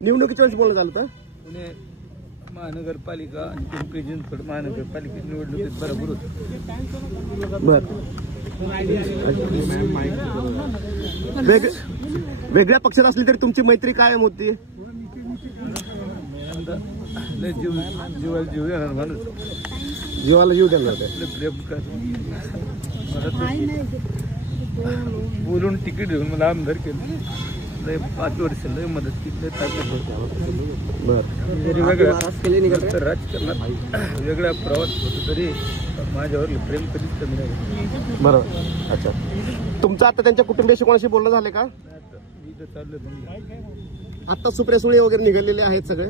निवडणुकीच्या वेळेस बोलणं झालं होतं. पुणे महानगरपालिका आणि पिंपरी चिंचवड महानगरपालिकेत निवडणुकीत बरोबर होतं. बर वेगळ्या पक्षात असली तरी तुमची मैत्री कायम होती. लय जीवाला जीव देणार माणूस, जीवाला जीव देणार होते. लय प्रेम कर. मला तर बोलून तिकीट देऊन मला आमदार केलं. लय 5 वर्ष लय मदत केली. वेगळ्या तर राजकारणात वेगळा प्रवास होतो तरी माझ्यावर प्रेम कधीच कमी नाही. बरोबर. अच्छा, तुमचं आता त्यांच्या कुटुंबियाशी कोणाशी बोलणं झालं का? मी तर चाललोय. आता सुप्रिया सुळे वगैरे निघालेले आहेत सगळे.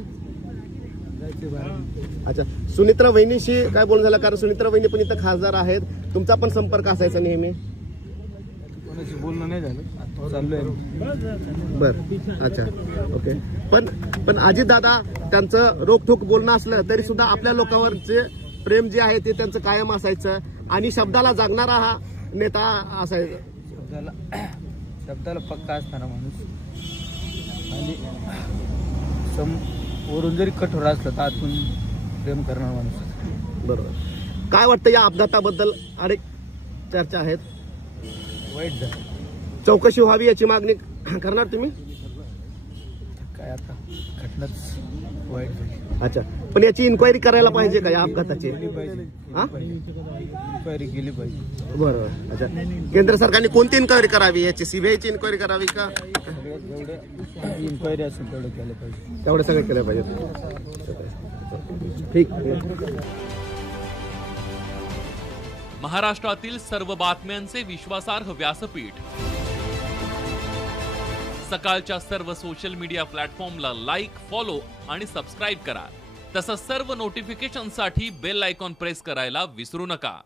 अच्छा, सुनित्रा वहिनीशी काय बोलणं झालं? कारण सुनित्रा वहिनी पण इथं खासदार आहेत, तुमचा पण संपर्क असायचा नेहमी. कोणाशी बोलणं नाही झालं, आता चाललोय. बर. अच्छा, ओके. पण अजितदादा त्यांचं रोखठोक बोलणं असलं तरी सुद्धा आपल्या लोकांवरचे प्रेम जे आहे ते त्यांचं कायम असायचं आणि शब्दाला जागणारा हा नेता असायचा. शब्दाला पक्का असताना माणूस आणि वरून जरी कठोर असलं तर आतून प्रेम करणार माणूस. बरोबर. काय वाटतं या अपघाताबद्दल? अनेक चर्चा आहेत. वाईट झालं. चौकशी व्हावी याची मागणी करणार तुम्ही? काय आता घटनाच वाईट झाली. अच्छा, पण याची इन्क्वायरी करायला पाहिजे का या अपघाताची? इन्क्वायरी केली पाहिजे. बरोबर. अच्छा, केंद्र सरकारने कोणती इन्क्वायरी करावी? याची सीबीआयची इन्क्वायरी करावी का? जेवढं इन्क्वायरी असेल तेवढं केलं पाहिजे. तेवढं सगळं केलं पाहिजे. ठीक. महाराष्ट्रातील सर्व बातम्यांचे विश्वासार्ह व्यासपीठ. सकाळच्या सर्व सोशल मीडिया प्लॅटफॉर्मला लाईक, फॉलो आणि सबस्क्राईब करा. तसंच सर्व नोटिफिकेशनसाठी बेल आयकॉन प्रेस करायला विसरू नका.